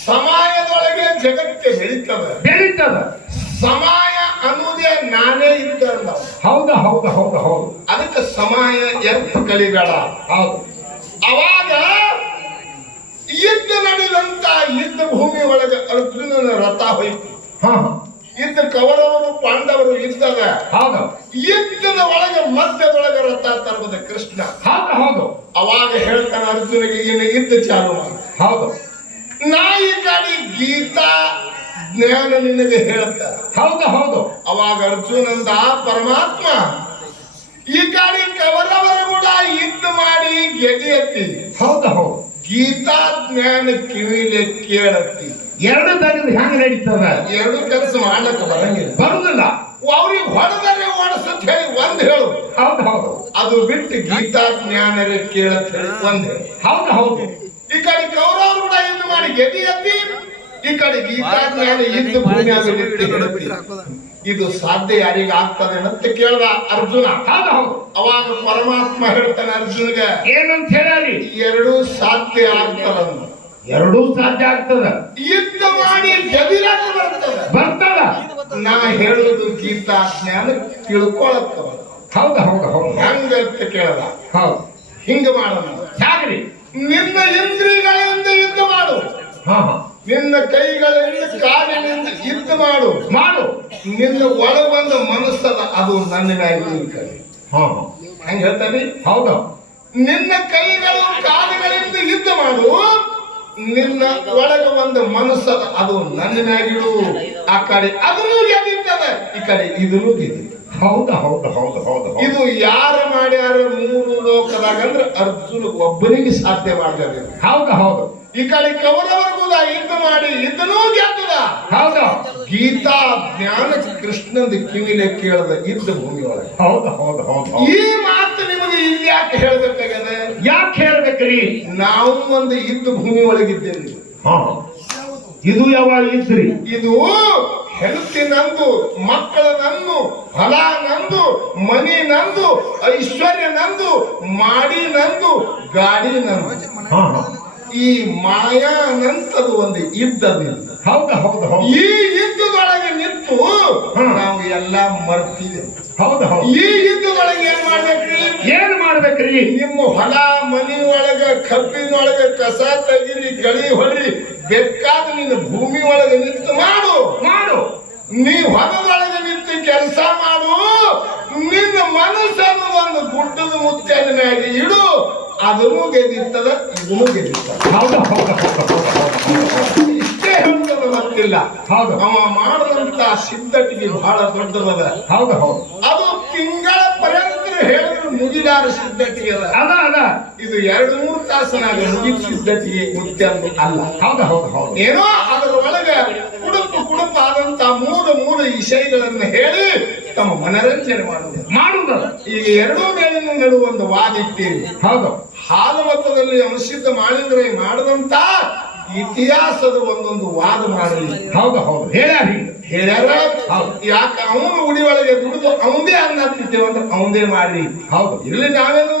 ಸಮಯದೊಳಗೆ ಜಗತ್ತೆ ಬೆಳೀತದ ಬೆಳೀತದ ಸಮಯ ಅನ್ನೋದೇ ನಾನೇ ಇದ್ದ ಹೌದ ಹೌದು ಹೌದು ಹೌದು ಹೌದು. ಅದಕ್ಕೆ ಸಮಯ ಎರ್ಥ ಕಲಿಬೇಡ. ಹೌದು. ಅವಾಗ ಯುದ್ಧ ನಡೆದಂತ ಯುದ್ಧ ಭೂಮಿ ಒಳಗೆ ಅರ್ಜುನನ ರಥ ಹೋಯ್ತು. ಹಾ ಯುದ್ಧ ಕೌರವರು ಪಾಂಡವರು ಯುದ್ಧದ ಹೌದು. ಯುದ್ಧದ ಒಳಗೆ ಮಧ್ಯದೊಳಗೆ ರಥ ತರುವುದು ಕೃಷ್ಣ. ಹೌದು ಹೌದು. ಅವಾಗ ಹೇಳ್ತಾನೆ ಅರ್ಜುನಿಗೆ ಇನ್ನು ಯುದ್ಧ ಚಾಲು ಹೌದು. ನಾ ಈ ಗೀತಾ ಜ್ಞಾನ ನಿನಗೆ ಹೇಳುತ್ತ. ಹೌದು ಹೌದು. ಅವಾಗ ಅರ್ಜುನಂದ ಪರಮಾತ್ಮ ಈ ಕಾಡಿ ಕವರವರ ಕೂಡ ಇದ್ದು ಮಾಡಿ ಗೆದಿಯತ್ತಿ ಹೌದು ಹೌದು. ಗೀತಾ ಜ್ಞಾನ ಕಿವಿಲೆ ಕೇಳತ್ತಿ ಎರಡು ತೆಗೆದು ಹೆಂಗ್ ನಡೀತದ? ಎರಡು ಕೆಲಸ ಮಾಡ್ಲಕ್ಕ ಬರಂಗಿಲ್ಲ. ಬರುದಿಲ್ಲ. ಅವ್ರಿಗೆ ಹೊಡೆದರೆ ಓಡಿಸುತ್ತ ಹೇಳಿ ಒಂದ್ ಹೇಳು. ಹೌದು ಹೌದು. ಅದು ಬಿಟ್ಟು ಗೀತಾ ಜ್ಞಾನರೇ ಕೇಳತ್ ಹೇಳಿ ಒಂದ್ ಹೇಳು. ಹೌದು ಹೌದು. ಈ ಕಡೆ ಮಾಡಿ ಗೆದಿಯತ್ತಿ ಈ ಕಡೆ ಭೂಮಿಯಾಗ ಇದು ಸಾಧ್ಯ ಯಾರಿಗೆ ಆಗ್ತದೆ ಅಂತ ಕೇಳ್ದ ಅರ್ಜುನ. ಅವಾಗ ಪರಮಾತ್ಮ ಹೇಳ್ತಾನೆ ಅರ್ಜುನ್ಗೆ ಏನಂತ ಹೇಳಿ ಎರಡು ಸಾಧ್ಯ ಆಗ್ತದ ಎರಡೂ ಸಾಧ್ಯ ಆಗ್ತದ. ಯುದ್ಧ ಮಾಡಿ ಗೆದಿಲಾಕ ಬರ್ತದ. ಬರ್ತದ. ನಾ ಹೇಳುದು ಗೀತಾ ಜ್ಞಾನ ತಿಳ್ಕೊಳತ್ತವ ಹೌದ ಹೌದ ಹೌದು. ಹೆಂಗ ಅಂತ ಕೇಳದ? ಹೌದು. ಹಿಂಗ ಮಾಡೋಣ ನಿನ್ನ ಇಂದ್ರಿಗಳಿಂದ ಮಾಡು. ನಿನ್ನ ಕೈಗಳಿಂದ ಕಾಲಿನಿಂದ ಇದ್ದು ಮಾಡು. ಮಾಡು. ನಿನ್ನ ಬಂದ ಮನಸ್ಸದ ಅದು ನನ್ನ ಮ್ಯಾಗ ಹಂಗ ಹೇಳ್ತಾನೆ? ಹೌದು? ನಿನ್ನ ಕೈಗಳ ಕಾಲುಗಳಿಂದ ಯುದ್ಧ ಮಾಡು. ನಿನ್ನ ಒಳಗ ಒಂದ ಮನಸ್ಸದ ಅದು ನನ್ನ ಮ್ಯಾಗಿಡು ಆ ಕಡೆ ಅದನ್ನು ಗೆದ್ದಿರ್ತದೆ ಈ ಕಡೆ ಇದನ್ನು ಗೆದ್ದಿದೆ ಹೌದು ಹೌದು ಹೌದು ಹೌದು ಹೌದು. ಇದು ಯಾರ ಮಾಡ್ಯಾರ ಮೂರು ಲೋಕದಾಗ ಅಂದ್ರೆ ಅರ್ಜುನ ಒಬ್ಬನಿಗೆ ಸಾಧ್ಯ ಮಾಡ್ತಾರೆ ಹೌದು ಹೌದು. ಈ ಕಡೆ ಕವರವರೆಗೂ ಯುದ್ಧ ಮಾಡಿ ಯುದ್ಧನೂ ಗೆದ್ದದ. ಹೌದು. ಗೀತಾ ಜ್ಞಾನ ಕೃಷ್ಣಂದ ಕಿವಿಲೆ ಕೇಳದ ಯುದ್ಧ ಭೂಮಿ ಒಳಗೆ ಹೌದು ಹೌದು ಹೌದು. ಈ ಮಾತು ನಿಮಗೆ ಇಲ್ಲಿ ಯಾಕೆ ಹೇಳಬೇಕಾಗ್ಯದ ಯಾಕೆ ಹೇಳ್ಬೇಕ್ರಿ? ನಾವು ಒಂದು ಯುದ್ಧ ಭೂಮಿ ಒಳಗಿದ್ದೇವೆ ಹಾ. ಇದು ಯಾವಾಗ ಇದ್ರಿ? ಇದು ಹೆಂಡತಿ ನಂದು ಮಕ್ಕಳ ನಂದು ಹೊಲ ನಂದು ಮನಿ ನಂದು ಐಶ್ವರ್ಯ ನಂದು ಮಾಡಿ ನಂದು ಗಾಡಿ ನಂದು ಈ ಮಾಯಾ ಅನಂತದು ಒಂದು ಯುದ್ಧವಿಲ್ಲ ಹೌದು ಹೌದು ಹೌದು. ಈ ಯುದ್ಧದೊಳಗೆ ನಿಂತು ನಾವು ಎಲ್ಲ ಮರ್ತೀವಿ. ಹೌದು ಹೌದು. ಈ ಯುದ್ಧದೊಳಗೆ ಏನ್ ಮಾಡ್ಬೇಕ್ರಿ? ಏನ್ ಮಾಡ್ಬೇಕ್ರಿ? ನಿಮ್ಮ ಹೊಲ ಮನಿ ಒಳಗ ಕಬ್ಬಿನೊಳಗ ಕಸ ತೆಗಿರಿ ಗಳಿ ಹೊಡ್ರಿ ಬೇಕಾದ ನಿನ್ನ ಭೂಮಿ ಒಳಗೆ ನಿಂತು ಮಾಡು. ಮಾಡು. ನೀ ಹೊಲದೊಳಗೆ ನಿಂತು ಕೆಲಸ ಮಾಡು. ನಿನ್ನ ಮನಸ್ಸನ್ನು ಒಂದು ಗುಡ್ಡದ ಮುತ್ತಿನ ಮ್ಯಾಗೆ ಇಡು. ಅದನ್ನು ಗೆದ್ದಿತ್ತದ ಇದನ್ನು ಹೌದು. ಹೌದು ಇಷ್ಟೇ ಮತ್ತಿಲ್ಲ. ಹೌದು. ಅವ ಮಾಡಿದಂತ ಸಿದ್ಧಟಿಗೆ ಬಹಳ ದೊಡ್ಡದದ. ಹೌದು ಹೌದು. ಅದು ತಿಂಗಳ ಪರ್ಯಂತ ಹೇಳಿದ್ರು ಮುಗಿದಾರ ಸಿದ್ಧಟಿಗೆ ಅದ. ಅದ ಅದ. ಇದು ಎರಡು ಮೂರು ತಾಸನಾಗ ಮುಗಿದ ಸಿದ್ಧಟಿಗೆ ಅಲ್ಲ. ಹೌದು ಹೌದು ಹೌದು. ಏನೋ ಅದರ ಒಳಗೆ ಕುಡುಕು ಕುಡುಕು ಆದಂತ ಮೂರು ಮೂರು ವಿಷಯಗಳನ್ನು ಹೇಳಿ ತಮ್ಮ ಮನರಂಜನೆ ಮಾಡುವುದು. ಮಾಡುವುದು. ಈ ಎರಡೂ ಮೇಲಿನ ನಡುವ ಒಂದು ವಾದ ಇಟ್ಟಿರಿ. ಹೌದು. ಹಾಲು ಮತದಲ್ಲಿ ಅನುಸಿದ್ಧ ಮಾಳಿಂದ್ರ ಮಾಡದಂತ ಇತಿಹಾಸದ ಒಂದೊಂದು ವಾದ ಮಾಡಲಿ ಹೌದು ಹೌದು. ಹೇಳ್ಯಾರ ಹೇಳ್ಯಾರ? ಯಾಕ ಅವನು ಉಡಿ ಒಳಗೆ ದುಡಿದು ಅವಂದೇ ಅನ್ನ ತಿಂತೇವೆ ಅಂದ್ರೆ ಅವಂದೇ ಮಾಡಿ. ಹೌದು. ಇಲ್ಲಿ ನಾವೇನು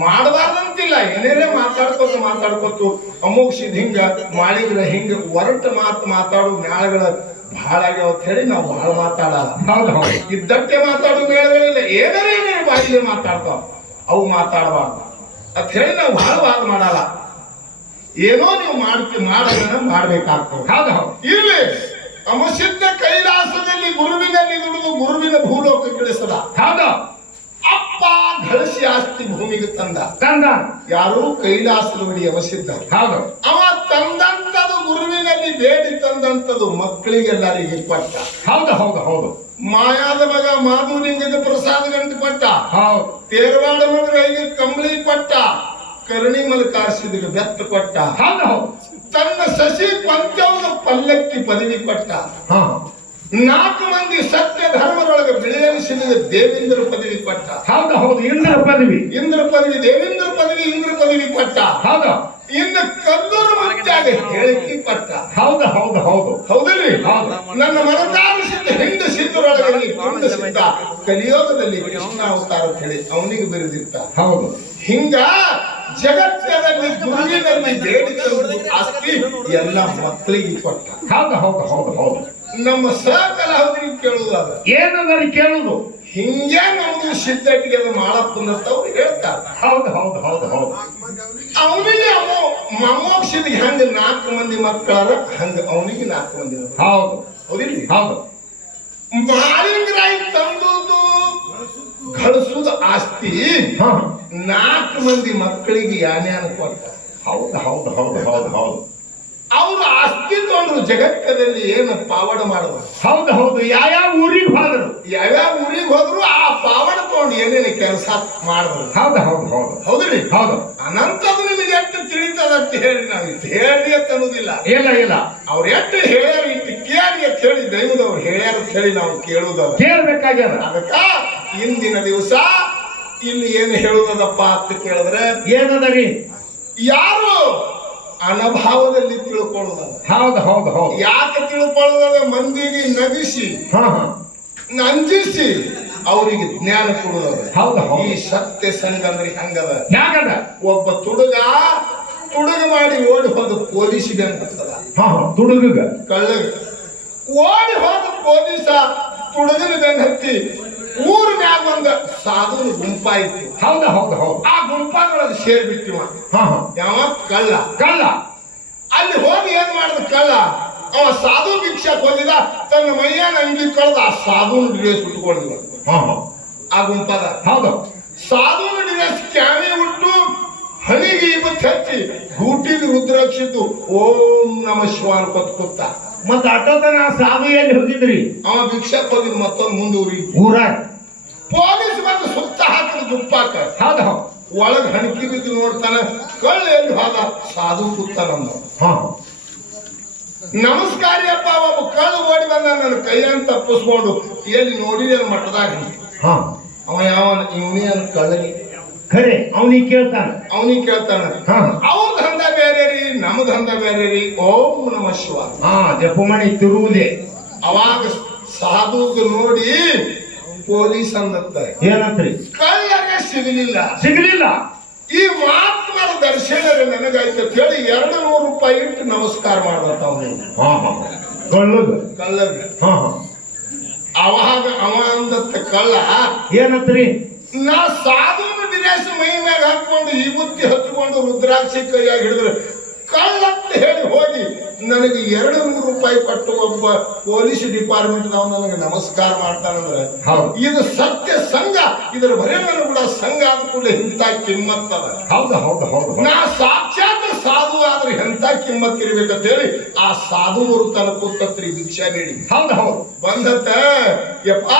ಮಾಡಬಾರ್ದಂತಿಲ್ಲ. ಏನೇನೇ ಮಾತಾಡ್ಕೊತ ಮಾತಾಡ್ಕೊತು ಅಮೋಕ್ಷಿದ್ ಹಿಂಗ ಮಾಡಿದ್ರ ಹಿಂಗ ಒರಟ ಮಾತು ಮಾತಾಡೋ ಮ್ಯಾಳಗಳ ಬಹಳ ಆಗ್ಯಾವ ಅಂತ ಹೇಳಿ ನಾವು ಬಹಳ ಮಾತಾಡಲ್ಲ. ಹೌದು ಹೌದು. ಇದ್ದಕ್ಕೆ ಮಾತಾಡೋ ಮೇಳಗಳಿಲ್ಲ ಏನೇನೇ ಏನೇ ಬಾಯಿಲೆ ಮಾತಾಡ್ತಾವ. ಅವು ಮಾತಾಡಬಾರ್ದು. ಅಂತ ಹೇಳಿ ನಾವು ಭಾಳ ವಾದ ಮಾಡಲ್ಲ. ಏನೋ ನೀವು ಮಾಡ್ತಿ ಮಾಡೋದನ್ನ ಮಾಡ್ಬೇಕಾಗ್ತದೆ. ಹೌದು ಇರ್ಲಿ. ಅಮಸಿದ್ಧ ಕೈಲಾಸದಲ್ಲಿ ಗುರುವಿನಲ್ಲಿ ದುಡಿದು ಗುರುವಿನ ಭೂಲೋಕ ಕಿಳಿಸದ ಹೌದು. ಅಪ್ಪ ಗಳಿಸಿ ಆಸ್ತಿ ಭೂಮಿಗೆ ತಂದ. ತಂದ. ಯಾರು ಕೈಲಾಸದವಡಿ ಅವಸಿದ್ಧ ಹೌದು. ಅವ ತಂದಂತದು ಗುರುವಿನಲ್ಲಿ ಬೇಡಿ ತಂದಂತದು ಮಕ್ಕಳಿಗೆಲ್ಲರಿಗೆ ಕೊಟ್ಟ. ಹೌದು ಹೌದು ಹೌದು. ಮಾಯಾದ ಮಗ ಮಾಧುಲಿಂಗದ ಪ್ರಸಾದ ಗಂಟು ಕೊಟ್ಟ. ಹೌದು. ತೇರವಾಡ ಮಗನಿಗೆ ಕಂಬಳಿ ಕೊಟ್ಟ. ಕರುಣಿ ಮಲಕಾರಿಸಿದ ಬೆತ್ತ ಕೊಟ್ಟ. ಹೌದು ತನ್ನ ಸಸಿ ಪಂಚವದ ಪಲ್ಲಕ್ಕಿ ಪದವಿ ಕೊಟ್ಟ. ಹಾ. ನಾಲ್ಕು ಮಂದಿ ಸತ್ಯ ಧರ್ಮದೊಳಗೆ ಬೆಳೆಯಲಿಸಿದ ದೇವೇಂದ್ರ ಪದವಿ ಕೊಟ್ಟ. ಹೌದು ಹೌದು. ಇಂದ್ರ ಪದವಿ. ಇಂದ್ರ ಪದವಿ ದೇವೇಂದ್ರ ಪದವಿ ಇಂದ್ರ ಪದವಿ ಕೊಟ್ಟ. ಹೌದು. ಇನ್ನು ಕಲ್ಲೂರು ಮುಚ್ಚಾಗ ಹೇಳಿಕೆ ಕೊಟ್ಟ ಹೌದು ಹೌದು ಹೌದು. ಹೌದಿಲ್ರಿ? ಹೌದು. ನನ್ನ ಮನದಾರ ಹಿಂದೆ ಹಿಂದ ಸಿದ್ಧರೊಳಗೆ ಕುಂದ ಸಿದ್ಧ. ಕಲಿಯೋಗದಲ್ಲಿ ಕೃಷ್ಣ ಅವತಾರ ಅಂತ ಹೇಳಿ ಅವನಿಗೆ ಬರೆದಿರ್ತ ಹೌದು. ಹಿಂಗ ಜಗತ್ತಿನಲ್ಲಿ ಗುರುವಿನಲ್ಲಿ ಬೇಡಿಕೊಂಡು ಆಸ್ತಿ ಎಲ್ಲ ಮಕ್ಕಳಿಗೆ ಕೊಟ್ಟ. ಹೌದು ಹೌದು ಹೌದು ಹೌದು. ನಮ್ಮ ಸಹಕಲಾವಿದರಿಗೆ ಕೇಳುವುದಾದ ಏನಂದ್ರೆ ಕೇಳುದು ಹಿಂಗೆ ನಮ್ದು ಸಿದ್ಧಟಿಗೆ ಅದು ಮಾಡಕ್ ಅವ್ರು ಹೇಳ್ತಾರೆ. ಹೌದು ಹೌದು ಹೌದು ಹೌದು. ಅವನಿಗೆ ಅವ ಮೊಮ್ಮೋಕ್ಷದ ಹೆಂಗ ನಾಲ್ಕು ಮಂದಿ ಮಕ್ಕಳ ಹಂಗ ಅವನಿಗೆ ನಾಲ್ಕು ಮಂದಿ. ಹೌದು. ಹೌದಿಲ್ಲ ಹೌದು. ಮಾಲಿಂಗರಾಯಿ ತಂದುದು ಗಳಿಸುವುದು ಆಸ್ತಿ. ನಾಲ್ಕು ಮಂದಿ ಮಕ್ಕಳಿಗೆ ಯಾನ್ಯಾನ ಕೊಟ್ಟ? ಹೌದು ಹೌದು ಹೌದು ಹೌದು ಹೌದು. ಅವರು ಅಸ್ತಿತ್ವ ಜಗತ್ತದಲ್ಲಿ ಏನು ಪಾವಡ ಮಾಡುವ ಹೌದು ಹೌದು. ಯಾವ್ಯಾವ ಊರಿಗೆ ಹೋದ್ರು? ಯಾವ್ಯಾವ ಊರಿಗೆ ಹೋದ್ರು ಆ ಪಾವಡ ತಗೊಂಡು ಏನೇನು ಕೆಲಸ ಮಾಡಿದ್ರು ಹೌದು ಹೌದು ಹೌದು. ಹೌದ್ರಿ? ಹೌದು. ಅನಂತದ್ದು ನಿಮಗೆ ಎಷ್ಟು ತಿಳಿತದ ಅಂತ ಹೇಳಿ ನಾವು ಇದು ಹೇಳಿ ಅಂತ ಅನ್ನೋದಿಲ್ಲ. ಇಲ್ಲ ಇಲ್ಲ. ಅವ್ರು ಎಷ್ಟು ಹೇಳ್ಯಾರ ಇಟ್ಟು ಕೇಳಿ ಅಂತ ಹೇಳಿ ದೈವದವ್ರು ಹೇಳ್ಯಾರ ಅಂತ ಹೇಳಿ ನಾವು ಕೇಳುದವ ಕೇಳ್ಬೇಕಾಗ್ಯದ? ಅದಕ್ಕ ಇಂದಿನ ದಿವಸ ಇಲ್ಲಿ ಏನು ಹೇಳುವುದಪ್ಪ ಅಂತ ಕೇಳಿದ್ರೆ ಏನದರಿ ಯಾರು ಅನಭಾವದಲ್ಲಿ ತಿಳ್ಕೊಳ್ಳುವುದಲ್ಲ ಹೌದು ಹೌದು ಹೌದು. ಯಾಕೆ ತಿಳ್ಕೊಳ್ಳೋದಲ್ಲ? ಮಂದಿಗೆ ನಗಿಸಿ ನಂಜಿಸಿ ಅವರಿಗೆ ಜ್ಞಾನ ಕೊಡೋದಲ್ಲ. ಹೌದು ಈ ಸತ್ಯ ಸಂಘ ಅಂದ್ರೆ ಹಂಗದ? ಒಬ್ಬ ತುಡುಗ ತುಡುಗ ಮಾಡಿ ಓಡಿ ಹೋದ ಪೊಲೀಸಿಗೆ ಅಂತದ ತುಡುಗ ಕಳ್ಳಗ. ಓಡಿ ಹೋದ ಪೊಲೀಸ ತುಡುಗನ ಬೆನ್ನ ಹತ್ತಿ ಊರ ಮ್ಯಾಗ ಒಂದ ಸಾಧು ಗುಂಪಾಯ್ತು ಹೌದ ಹೌದು ಹೌದು. ಆ ಗುಂಪಾದೊಳಗೆ ಸೇರ್ಬಿಟ್ಟಿವ. ಯಾವ? ಕಳ್ಳ. ಕಳ್ಳ. ಅಲ್ಲಿ ಹೋಗಿ ಏನ್ ಮಾಡಿದ ಕಳ್ಳ ಅವ ಸಾಧು ಭಿಕ್ಷಕ್ ಹೋಗಿದ ತನ್ನ ಮೈಯಾನ ಅಂಗಿ ಕಳೆದ ಆ ಸಾಧುನ ಡ್ರೆಸ್ ಹಾ ಆ ಗುಂಪದ. ಹೌದು. ಸಾಧುನ ಡ್ರೆಸ್ ಕ್ಯಾಮಿ ಉಟ್ಟು ಹಣಿಗೆ ಇವತ್ತು ಹಚ್ಚಿ ಗೂಟಿಗೆ ರುದ್ರಕ್ಷಿತು ಓಂ ನಮ ಶಿವ ಕೊತ್ಕೊತ್ತ ಕೂತ ಮತ್ತ ಅಟೋತನ ಸಾಧು ಎಲ್ಲಿ ಹೋಗಿದ್ರಿ? ಅವ ಭಿಕ್ಷಕ್ ಹೋಗಿದ್ ಮತ್ತೊಂದು ಮುಂದೂರಿ. ಊರ ಪೊಲೀಸ್ ಬಂದು ಸುತ್ತ ಹಾಕಿದ ಗುಂಪಾಕ. ಹೌದು ಹೌದು. ಒಳಗ್ ಹಣಕಿ ಬಿದ್ದು ನೋಡ್ತಾನ ಕಳ್ಳ ಎಲ್ಲಿ ಹೋದ ಸಾಧು ಕೂತಾನಂದ ಹಾ. ನಮಸ್ಕಾರಿಯಪ್ಪ ಒಬ್ಬ ಕಳ್ಳ ಓಡಿ ಬಂದ ನನ್ನ ಕೈಯನ್ನು ತಪ್ಪಿಸ್ಕೊಂಡು ಎಲ್ಲಿ ನೋಡಿ ನನ್ನ ಮಠದಾಗ ಹಾ. ಅವ ಯಾವನ ಇವನೇ ಅನ್ ಕಳ್ಳಿ ಖರೆ ಅವನಿಗೆ ಕೇಳ್ತಾನ. ಅವನಿಗೆ ಕೇಳ್ತಾನ. ಹಾ. ಅವ್ರ ಧಂದ ಬೇರೆ ರೀ ನಮ್ಮ ಧಂದ ಬೇರೆ ರೀ. ಓಂ ನಮ ಶಿವ. ಹಾ ಜಪಮಣಿ ತಿರುವುದೇ. ಅವಾಗ ಸಾಧು ನೋಡಿ ಪೊಲೀಸ್ ಅಂದತ್ತ ಏನಂತ್ರಿ? ಸಿಗಲಿಲ್ಲ. ಸಿಗಲಿಲ್ಲ. ಈ ಮಹಾತ್ಮರ ದರ್ಶನ ನನಗಾಯ್ತು ಹೇಳಿ ಎರಡು ನೂರು ರೂಪಾಯಿ ಇಟ್ಟು ನಮಸ್ಕಾರ ಅವನಿಗೆ ಕಳ್ಳಗ ಕಳ್ಳಗೆ ಹಾ. ಅವಾಗ ಅವ ಅಂದತ್ತ ಕಳ್ಳ. ಏನಂತ್ರಿ? ನಾ ಸಾಧು ಡ್ರೆಸ್ ಮೈ ಮ್ಯಾಗ ಹಾಕೊಂಡು ಈ ಬುತ್ತಿ ಹಚ್ಕೊಂಡು ರುದ್ರಾಕ್ಷಿ ಕೈಯಾಗಿ ಹಿಡಿದ್ರೆ ಕಳ್ಳಂತ ಹೇಳಿ ಹೋಗಿ ನನಗೆ ಎರಡು ನೂರು ರೂಪಾಯಿ ಕೊಟ್ಟು ಒಬ್ಬ ಪೊಲೀಸ್ ಡಿಪಾರ್ಟ್ಮೆಂಟ್ ನಾವು ನನಗೆ ನಮಸ್ಕಾರ ಮಾಡ್ತಾನಂದ್ರೆ ಇದು ಸತ್ಯ ಸಂಘ. ಇದರ ಬರೆಯನ್ನು ಕೂಡ ಸಂಘ ಆದ ಕೂಡ ಇಂಥ ಕಿಮ್ಮತ್ತದ ಹೌದು ಹೌದು ಹೌದು ಹೌದು. ನಾ ಸಾಕ್ಷಾತ್ ಸಾಧು ಆದ್ರೆ ಎಂತ ಕಿಮ್ಮತ್ ಇರ್ಬೇಕಂತ ಹೇಳಿ ಆ ಸಾಧುವರು ತನ್ನ ಕೂತತ್ರಿ ಭಿಕ್ಷಾ ನೀಡಿ. ಹೌದು ಹೌದು. ಬಂದತ್ತ ಯಪ್ಪ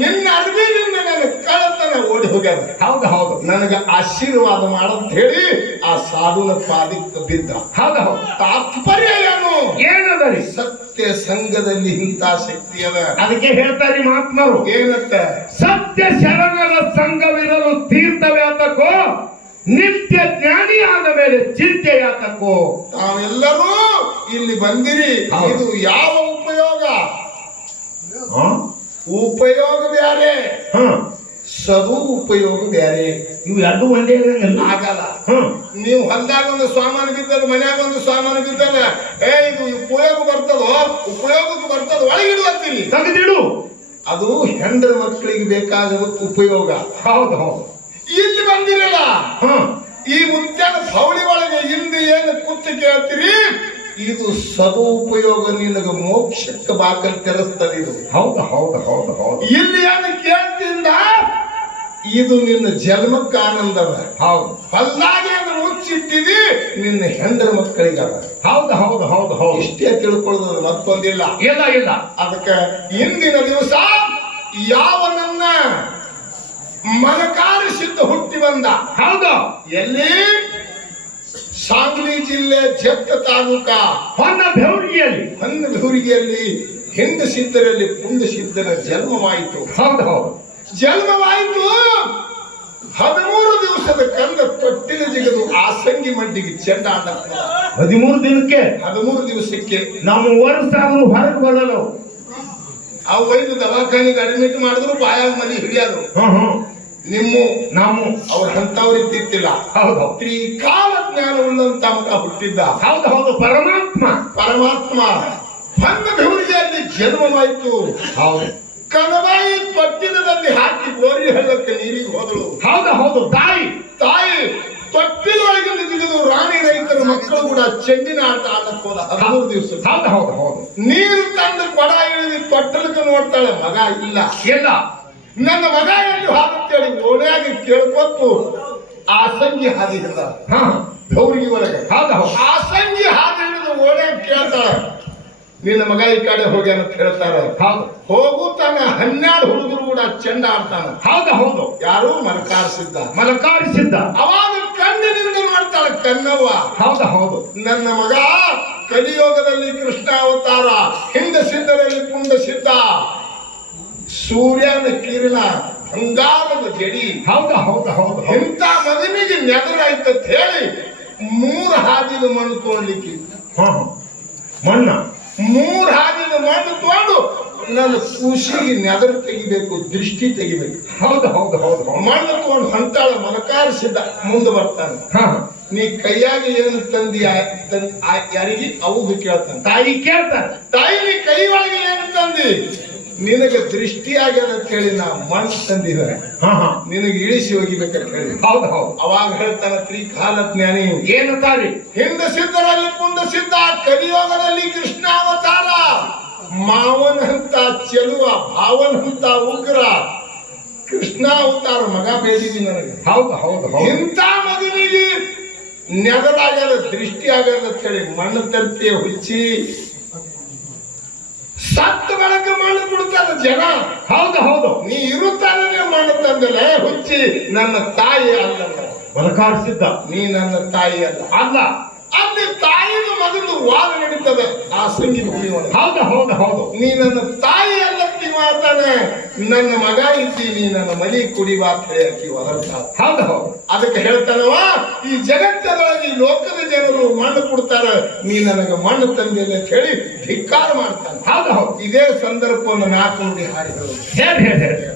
ನಿನ್ನ ಅರ್ಬಿನಿಂದ ನನ್ನ ಕಳತನ ಓಡಿ ಹೋಗ್ಯಾದ ಹೌದು ಹೌದು. ನನಗೆ ಆಶೀರ್ವಾದ ಮಾಡಂತ ಹೇಳಿ ಆ ಸಾಧುನ ಪಾದಕ್ಕೆ ಬಿದ್ದ. ಹೌದು ಹೌದು. ತಾತ್ಪರ್ಯ ಏನು ಏನದರಿ ಸತ್ಯ ಸಂಘದಲ್ಲಿ ಇಂಥ ಶಕ್ತಿ ಅದ ಅದಕ್ಕೆ ಹೇಳ್ತಾರೆ ಮಹಾತ್ಮರು. ಏನತ್ತ ಸತ್ಯ ಶರಣರ ಸಂಘವಿರಲು ತೀರ್ಥವ್ಯಾತಕೋ ನಿತ್ಯ ಜ್ಞಾನಿ ಆದ ಮೇಲೆ ಚಿಂತೆ ಯಾತಕೋ ತಾವೆಲ್ಲರೂ ಇಲ್ಲಿ ಬಂದಿರಿ. ಇದು ಯಾವ ಉಪಯೋಗ? ಹಾ? ಉಪಯೋಗ ಬ್ಯಾರೆ. ಹ್ಮ್. ಸದು ಉಪಯೋಗ ಬ್ಯಾರೆ. ಇವು ಎರಡು ಒಂದೇ ಇರಂಗಿಲ್ಲ ಆಗಲ್ಲ. ಹ್ಮ್. ನೀವು ಹೊಲ್ದಾಗ ಒಂದು ಸಾಮಾನು ಬಿದ್ದದ ಮನ್ಯಾಗ ಒಂದು ಸಾಮಾನು ಬಿದ್ದದ ಏ ಇದು ಉಪಯೋಗ ಬರ್ತದೋ ಉಪಯೋಗಕ್ಕೆ ಬರ್ತದ ಒಳಗಿಡುವತ್ತೀನಿ ತೆಗೆದಿಡು. ಅದು ಹೆಂಡ್ರ ಮಕ್ಕಳಿಗೆ ಬೇಕಾದ ಉಪಯೋಗ. ಹೌದು ಹೌದು. ಇಲ್ಲಿ ಬಂದಿರಲ್ಲ. ಹ್ಮ್. ಈ ಮುತ್ಯಾನ ಸೌಳಿ ಒಳಗೆ ಹಿಂದೆ ಏನು ಕೂತು ಕೇಳ್ತೀರಿ? ಇದು ಸದುಪಯೋಗ ನಿನಗೆ ಮೋಕ್ಷಕ್ಕೆ ಬಾಕಲ್ ತೆರೆಸ್ತದೆ ಇದು. ಹೌದು ಹೌದು ಹೌದು ಹೌದು. ಇಲ್ಲಿ ಅದು ಕೇಳ್ತಿಂದ? ಇದು ನಿನ್ನ ಜನ್ಮಕ್ಕೆ ಆನಂದವ. ಹೌದು. ಹಲ್ಲಾಗಿ ಏನು ಮುಚ್ಚಿಟ್ಟಿದಿ? ನಿನ್ನ ಹೆಂಡ್ರ ಮಕ್ಕಳಿಗವ. ಹೌದು ಹೌದು ಹೌದು ಹೌದು. ಇಷ್ಟೇ ತಿಳ್ಕೊಳ್ಳೋದು ಮತ್ತೊಂದಿಲ್ಲ. ಇಲ್ಲ ಇಲ್ಲ. ಅದಕ್ಕೆ ಇಂದಿನ ದಿವಸ ಯಾವ ನನ್ನ ಮನಕಾರಿಸಿದ್ದು ಹುಟ್ಟಿ ಬಂದ. ಹೌದು. ಎಲ್ಲಿ? ಸಾಂಗ್ಲಿ ಜಿಲ್ಲೆ ಜಪ್ತ ತಾಲೂಕ. ಹೊನ್ನ ಬೆವರಿಗೆಯಲ್ಲಿ ಹೊನ್ನಗೌರಿಗೆಯಲ್ಲಿ ಹಿಂದ ಸಿದ್ಧರಲ್ಲಿ ಪುಂಡ ಸಿದ್ಧನ ಜನ್ಮವಾಯಿತು. ಹೌದು ಹೌದು. ಜನ್ಮವಾಯಿತು. ಹದಿಮೂರು ದಿವಸದ ಕಂದ ತೊಟ್ಟಿನ ಜಿಗದು ಆಸಂಗಿ ಮಂಡಿಗೆ ಚೆಂಡಾಟ ಹದಿಮೂರು ದಿನಕ್ಕೆ ಹದಿಮೂರು ದಿವಸಕ್ಕೆ ನಮ್ಮ ವರ್ಷ ಆದ್ರೂ ಹೊರಗೆ ಬರಲ್ಲ ಅವು ವೈದ್ಯ ದವಾಖಾನೆಗೆ ಅಡ್ಮಿಟ್ ಮಾಡಿದ್ರು ಬಾಯಾಗ ಮನೆ ಹಿಡಿಯೋದು. ಹ್ಮ್ ಹ್ಮ್. ನಿಮ್ಮ ನಮ್ಮ ಅವ್ರ ತಿತ್ತಿಲ್ಲ ಹೌದು. ತ್ರಿಕಾಲ ಜ್ಞಾನ ಉಳ್ಳಂತ ಮಗ ಹುಟ್ಟಿದ್ದ. ಹೌದು ಹೌದು ಪರಮಾತ್ಮ. ಪರಮಾತ್ಮ ಬಂದ ಬೆವರಿಗೆಯಲ್ಲಿ ಜನ್ಮವಾಯ್ತು. ಹೌದು. ಕಣಬಾಯಿ ಪಟ್ಟಿಲದಲ್ಲಿ ಹಾಕಿ ಗೋರಿ ಹಳ್ಳಕ್ಕೆ ನೀರಿಗೆ ಹೋದಳು. ಹೌದು ಹೌದು ತಾಯಿ. ತಾಯಿ ತೊಟ್ಟಿಲೊಳಗಿಂದ ತಿಳಿದು ರಾಣಿ ರೈತರ ಮಕ್ಕಳು ಕೂಡ ಚೆಂಡಿನ ಆಟ ಆಡಕ್ಕೆ ಹೋದ ಹದಿಮೂರು ದಿವಸ ಹೌದು ಹೌದು ಹೌದು. ನೀರು ತಂದು ಕೊಡ ಇಳಿದು ತೊಟ್ಟಲಕ್ಕೆ ನೋಡ್ತಾಳೆ ಮಗ ಇಲ್ಲ. ಎಲ್ಲ ನನ್ನ ಮಗ ಎಲ್ಲಿ ಹಾಡುತ್ತೇಳಿ ಓಣ್ಯಾಗಿ ಕೇಳ್ಕೊತ್ತು ಆಸಂಗಿ ಹಾದಿ ಹಿಡಿದ. ಹಾ. ಗೌರಿಗೆ ಒಳಗೆ. ಆಸಂಗಿ ಹಾದಿ. ಹಿಡಿದು ಓಣ್ಯಾಗ ಕೇಳ್ತಾಳೆ. ನಿನ್ನ ಮಗ ಈ ಕಡೆ ಹೋಗ್ಯಾನ ಅಂತ ಹೇಳ್ತಾರ. ಹೌದು. ಹೋಗು ತನ್ನ ಹನ್ನೆರಡು ಹುಡುಗರು ಕೂಡ ಚೆಂಡ ಆಡ್ತಾನ. ಹೌದು ಹೌದು. ಯಾರು ಮಲಕಾರಿಸಿದ್ದ. ಮಲಕಾರಿಸಿದ್ದ. ಅವಾಗ ಕಣ್ಣಿನಿಂದ ಮಾಡ್ತಾಳ ಕನ್ನವ್ವ ಹೌದು ಹೌದು. ನನ್ನ ಮಗ ಕಲಿಯೋಗದಲ್ಲಿ ಕೃಷ್ಣ ಅವತಾರ ಹಿಂದ ಸಿದ್ಧರಲ್ಲಿ ಪುಂಡ ಸಿದ್ಧ ಸೂರ್ಯನ ಕಿರಣ ಬಂಗಾರದ ಜಡಿ. ಹೌದು ಹೌದು ಹೌದು. ಇಂಥ ಮಗನಿಗೆ ನೆದರಾಯ್ತಂತ ಹೇಳಿ ಮೂರು ಹಾದಿನ ಮಣ್ಣು ತೋಡ್ಲಿಕ್ಕೆ ಹಾ. ಮಣ್ಣ. ಮೂರು ಹಾದಿನ ಮಣ್ಣು ತೋಡು ನನ್ನ ಕೂಸಿಗೆ ನೆದರು ತೆಗಿಬೇಕು ದೃಷ್ಟಿ ತೆಗಿಬೇಕು. ಹೌದು ಹೌದು ಹೌದು ಹೌದು. ಮಣ್ಣು ತಗೊಂಡು ಹಂತಾಳ ಮಲಕಾರಿಸಿದ್ದ ಮುಂದೆ ಬರ್ತಾನೆ. ಹಾ ನೀ ಕೈಯಾಗಿ ಏನು ತಂದಿ ಯಾರಿಗೆ? ಅವು ಕೇಳ್ತಾನೆ. ತಾಯಿ ಕೇಳ್ತಾನೆ. ತಾಯಿ ನೀ ಕೈ ಒಳಗೆ ಏನು ತಂದಿ? ನಿನಗೆ ದೃಷ್ಟಿ ಆಗ್ಯದ ಅಂತ ಹೇಳಿ ನಾ ಮಣ್ಣು ತಂದಿದ್ದಾರೆ ಹಾ ಹಾ. ನಿನಗೆ ಇಳಿಸಿ ಹೋಗಿಬೇಕಂತ ಹೇಳಿ. ಹೌದು ಹೌದು. ಅವಾಗ ಹೇಳ್ತಾನ ತ್ರಿಕಾಲ ಜ್ಞಾನಿ. ಏನು ತಾರಿ ಹಿಂದ ಸಿದ್ಧರಲ್ಲಿ ಮುಂದ ಸಿದ್ಧ ಕಲಿಯೋಗದಲ್ಲಿ ಕೃಷ್ಣ ಅವತಾರ ಮಾವನಂತ ಚೆಲುವ ಭಾವನಂತ ಉಗ್ರ. ಕೃಷ್ಣ ಅವತಾರ ಮಗ ಬೇಡಿದಿ ನನಗೆ. ಹೌದು ಹೌದು ಇಂಥ ಮಗನಿಗೆ ನೆಗಲಾಗದ ದೃಷ್ಟಿ ಆಗದ ಅಂತ ಹೇಳಿ ಮಣ್ಣು ತರ್ತೀಯ ಹುಚ್ಚಿ. ಸತ್ತ ಮಾಡಿ ಮಣ್ಣು ಕೊಡ್ತಾರ ಜನ. ಹೌದು ಹೌದು. ನೀ ಇರುತ್ತಾನೆ ಮಣ್ಣು ತಂದಲೆ ಹುಚ್ಚಿ ನನ್ನ ತಾಯಿ ಅಲ್ಲ ಬಲಕಾಡಿಸಿದ್ದ ನೀ ನನ್ನ ತಾಯಿ ಅಲ್ಲ. ಅಲ್ಲ. ಅಲ್ಲಿ ತಾಯಿನ ಮೊದಲು ವಾದ ನಡೀತದೆ. ಆ ಸಂಗೀತ. ಹೌದು ಹೌದು ಹೌದು. ನೀ ನನ್ನ ತಾಯಿ ಮಾತಾನೆ ನನ್ನ ಮಗ ಇದ್ದೀನಿ ನೀ ನನ್ನ ಮಲಿ ಕುಡಿವಾ ಅಂತ ಹೇಳಿ ಹೊರಡ್ತಾಳೆ ಹೌದು. ಅದಕ್ಕೆ ಹೇಳ್ತಾನವ ಈ ಜಗತ್ತದೊಳಗೆ ಈ ಲೋಕದ ಜನರು ಮಣ್ಣು ಕೊಡ್ತಾರ ನೀ ನನಗೆ ಮಣ್ಣು ತಂದೆ ಅಂತ ಹೇಳಿ ಧಿಕ್ಕಾರ ಮಾಡ್ತಾನೆ. ಹೌದು. ಇದೇ ಸಂದರ್ಭವನ್ನು ನಾಲ್ಕು ನುಡಿ ಹೇಳಿ ಹೇಳಿ ಹೇಳಿ.